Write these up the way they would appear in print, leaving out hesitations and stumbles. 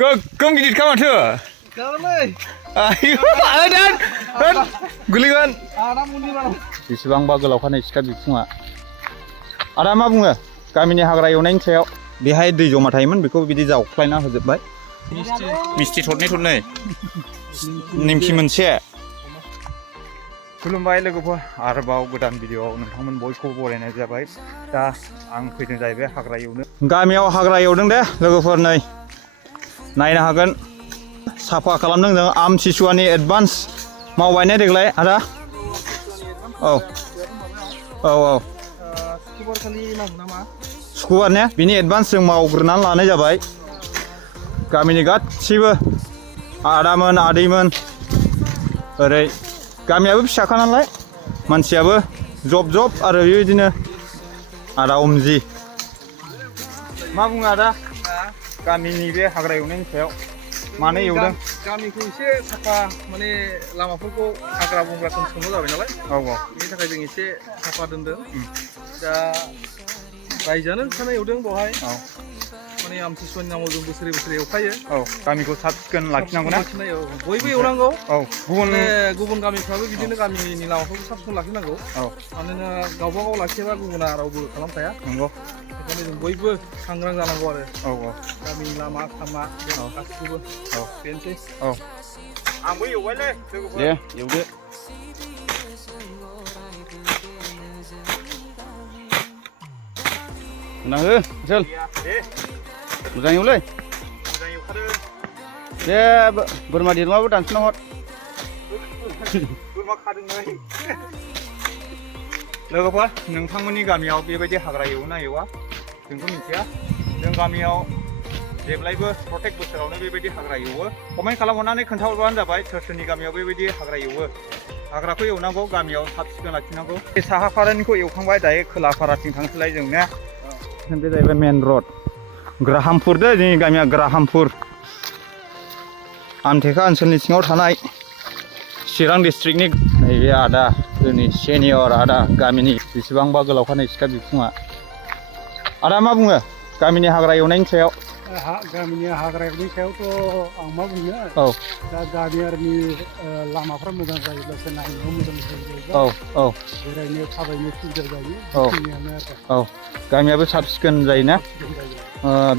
Kau gigit kau tu? Kau leh. Ayo, dan, gulingan. Ada mundi mana? Beसेबांबा गोलावखानाय सिखा बिखुङा आदा मा बुङो गामिनि हाग्रा एवनायनि सायाव बेहाय दै जमा थायोमोन बेखौ बिदि जावख्लायना होजोबबाय मिस्थि थरनै निमखि मोनसे खुलुमबाय लोगोफोर आरोबाव गोदान भिडिअआव नोंथांमोन बयखौबो बरायनाय जाबाय दा आं फैदों जाहैबाय हाग्रा एवनो गामियाव हाग्रा एवदों दे लोगोफोर नै नायनो हागोन साफा खालामदों जों आमथिसुवानि एडभान्स मावबाय ने देग्लाय आदा सुकुबार ने बिनि एडभान्स जों मावग्रोनानै लानाय जाबाय गामिनि गासिबो आदामोन आदैमोन ओरै गामियाबो फिसाखा नालाय मानसियाबो जब आरो बेबायदिनो आदा अमजि मा बुङो आदा गामिनि बे हाग्रा एवनायनि सायाव मानो एवदों गामिखौ एसे साफा माने लामाफोरखौ हाग्रा बंग्राजों सोंनाय जाबाय नालाय बेनि थाखाय जों एसे साफा दोनदों दा रायजोआनो ओंखारना एवदों बेवहाय माने आमथिसुवानि नामाव जों बोसोरै एवखायो गामिखौ साब सिखोन लाखिनांगौ ना बयबो एवनांगौ गुबुन गामिफ्राबो बिदिनो गामिनि लामाफोरखौ साब सिखोन लाखिनांगौ मानोना गावबा गाव लाखियाबा गुबुना रावबो खालामखाया नंगौ बेखायनो जों बयबो सांग्रां जानांगौ आरो गामिनि लामा सामा गासिखौबो बेनोसै आंबो एवबायलै दे एवदो नाङो चल मोजां एवलै मोजां एवखादों दे बोरमा देरमाबो दानस'ना हर बोरमा खादों नै लोगोफोर नोंथांमोननि गामियाव बेबायदि हाग्रा एवोना एवा जोंथ' मिथिया जों गामियाव जेब्लायबो प्रत्येक बोसोरावनो बेबायदि हाग्रा एवो कमेन्ट खालामहरनानै खोन्थाहरबानो जाबाय सोर सोरनि गामियाव बेबायदि हाग्रा एवो हाग्राखौ एवनांगौ गामियाव साब सिखोन लाखिनांगौ बे साहा फारानिखौ एवखांबाय दायो खोला फाराथिं थांसैलाय जों ने बे जाहैबाय मेन रड ग्राहामपुर दे जोंनि गामिया ग्राहामपुर आमथेखा ओनसोलनि सिङाव थानाय चिरां डिस्ट्रिक्टनि नैबे आदा जोंनि सेनियर आदा गामिनि बेसेबांबा गोलावखानाय सिखा बिखुङा आदा मा बुङो गामिनि हाग्रा एवनायनि सायाव गामिनि हाग्रा एवनायनि सायावथ' आं मा बुंनो दा गामियारिनि लामाफ्रा मोजां जायोब्लासो नायनायाव मोजां जायो बेरायनो थाबायनो सुबिदा जायो गामियाबो साब सिखोन जायोना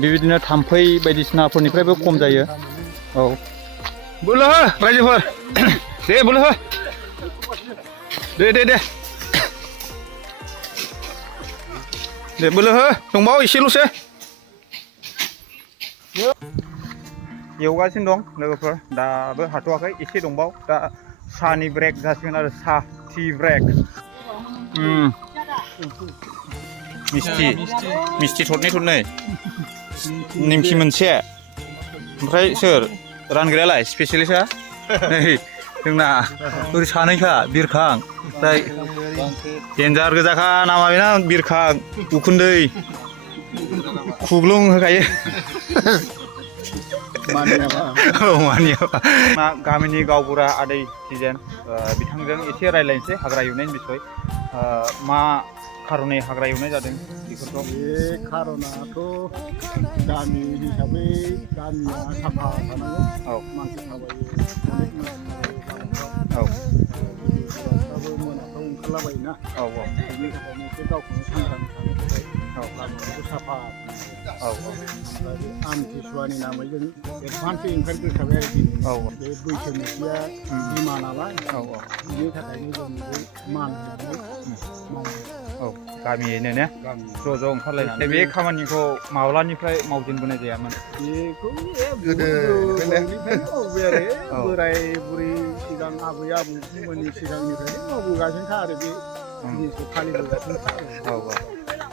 बेबायदिनो थाम्फै बायदिसिनाफोरनिफ्रायबो खम जायो बोलो हो रायजोफोर दे बोलो हो दे बोलो हो दंबावो एसेल'सो एवगासिनो दं लोगोफोर दाबो हाथ'वाखै एसे दंबाव दा साहानि ब्रेक जासिगोन आरो साहा टि ब्रेक मिस्थि थरनै निमखि मोनसे ओमफ्राय सोर रानग्रायालाय स्पेसियलिस्टआ नै जोंना ओरै सानैखा बिरखां ओमफ्राय देन्जार गोजाखा नामा बेना बिरखां उखुन्दै खुग्लुं होखायो मानियाबा गामिनि गावबुरा आदै सिजेन बिथांजों एसे रायज्लायनोसै हाग्रा एवनायनि बिसय मा खार'नै हाग्रा एवनाय जादों बेफोरखौ बे खार'नाथ' गामि हिसाबै गामिया साफा थानांगौ मानसि थाबायो अनेक मानसिफ्राबो मोनाफ्राव ओंखारलाबायोना बेनि थाखायनो एसे गावखौनो सांग्रां थानो थाखाय गामिखौ साफा आमथिसुवानि नामै जों एडभान्सै ओंखारग्रोखाबाय आरो बे बैसो मोनसेया बिमा नालाय बिनि थाखायनो जों बे मान होनानै मावो गामियैनो ने ज' ओंखारलायनानै बे खामानिखौ माब्लानिफ्राय मावजेनबोनाय जायामोन बेखौ गोदोनिफ्रायनो मावबाय आरो बोराय बुरै सिगां आबै आबौमोननि सिगांनिफ्रायनो मावबोगासिनोखा आरो बे जिनिसखौ फालिबोगासिनोखा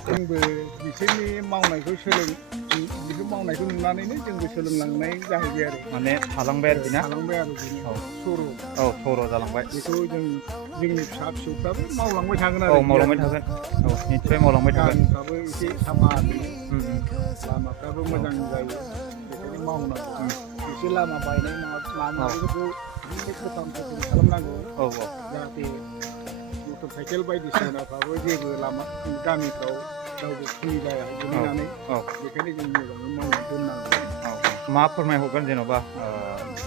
जोंबो बिसोरनि मावनायखौ बिसोर मावनायखौ नुनानैनो जोंबो सोलोंलांनाय जाहैबाय आरो माने थालांबाय आरोखि ना थालांबाय आरो सर' जालांबाय बेखौ जोंनि फिसा फिसौफ्राबो मावलांबाय थागोन आरो मावलांबाय थागोन निस्सय मावलांबाय थागोन गामिफ्राबो एसे साफा लामाफ्राबो मोजां जायो बेखायनो मावनांगौ एसे लामा बायनाय माबाफोरखौ एसे फोसाब खालामनांगौ जाहाथे मटर साइकेल बायदिसिनाफ्राबो जेबो लामा गामिफ्राव रावबो खुलि जाया गोलैनानै बेखायनो जों मोजाङै मावना दोननांगौ मा फोरमायहरगोन जेन'बा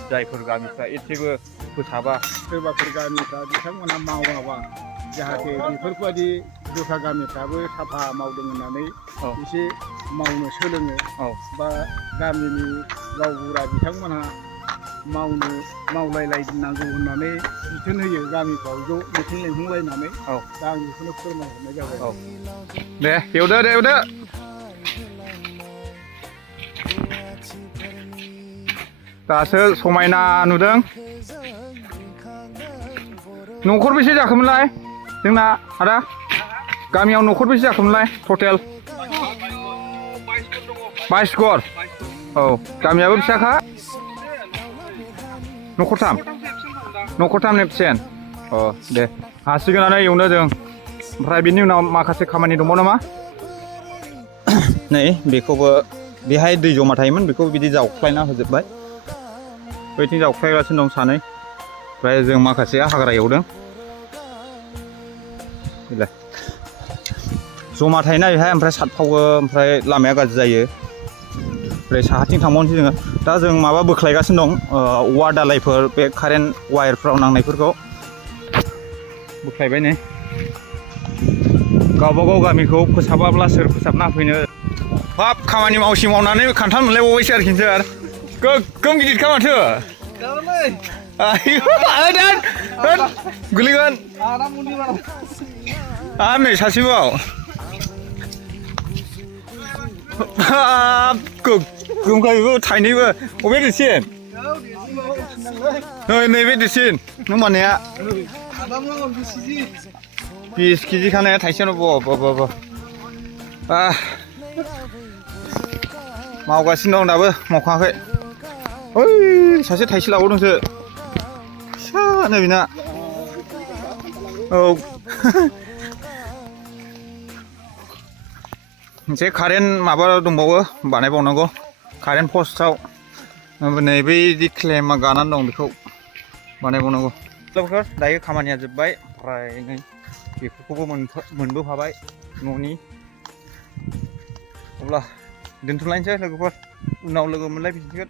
जायफोर गामिफ्रा एसेबो फोसाबा सोरबाफोर गामिफ्रा बिथांमोना मावाबा जाहाथे बेफोरबायदि दस्रा गामिफ्राबो साफा मावदों होननानै एसे मावनो सोलोङो बा गामिनि गावबुरा बिथांमोनहा मावलायलायनांगौ होननानै बिथोन होयो गामिफ्राव ज' मिथिं लिंहुंलायनानै दा आं बेखौनो फोरमायहरनाय जाबाय दे एवदो दासो समायना नुदों न'खर बेसे जाखोमोनलाय जोंना आदा गामियाव न'खर बेसे जाखोमोनलाय टटेल 22 घर औ गामियाबो फिसाखा न'खरथाम नेपसेन अ दे हासिगोनानो एवनो जों ओमफ्राय बिनि उनाव माखासे खामानि दंबावो नामा नै बेखौबो बेहाय दै जमा थायोमोन बेखौ बिदि जावख्लायना होजोबबाय बैथिं जावख्लायगासिनो दं सानै ओमफ्राय जों माखासे हाग्रा एवदों जमा थायोना बेहाय ओमफ्राय सारफावो ओमफ्राय लामाया गाज्रि जायो ओमफ्राय साहाथिं थांबावनोसै जोङो दा जों माबा बोख्लायगासिनो दं औवा दालायफोर बे कारेन्ट वायारफ्राव नांनायफोरखौ बोख्लायबाय नै गावबागाव गामिखौ फोसाबाब्ला सोर फोसाबना होफैनो हाब खामानि मावनानै खान्थाल मोनलायबावबायसो आरोखि सार गोगोम गिदिरखा माथो गोलैगोन आरो नै सासेबाव गोगोमखा बेखौ थाइनैबो बबे देरसिन नैबे देरसिन नों मावनाया 20 केजि खानाया थाइसेयावनो मावगासिनो दं दाबो मावखाङाखै ओइ सासे थाइसे लाबावदोंसो फिसानो बेना औ मोनसे कारेन्ट माबा दंबावो बानायबावनांगौ कारेन्ट पस्टआव नै बैदि क्लेमा गानानै दं बेखौ बानायबावनांगौ लोगोफोर दायो खामानिया जोब्बाय ओमफ्राय नै बेफोरखौबो मोनबोफाबाय न'नि अब्ला दोनथ'लायनोसै लोगोफोर उनाव लोगो मोनलायफिनसिगोन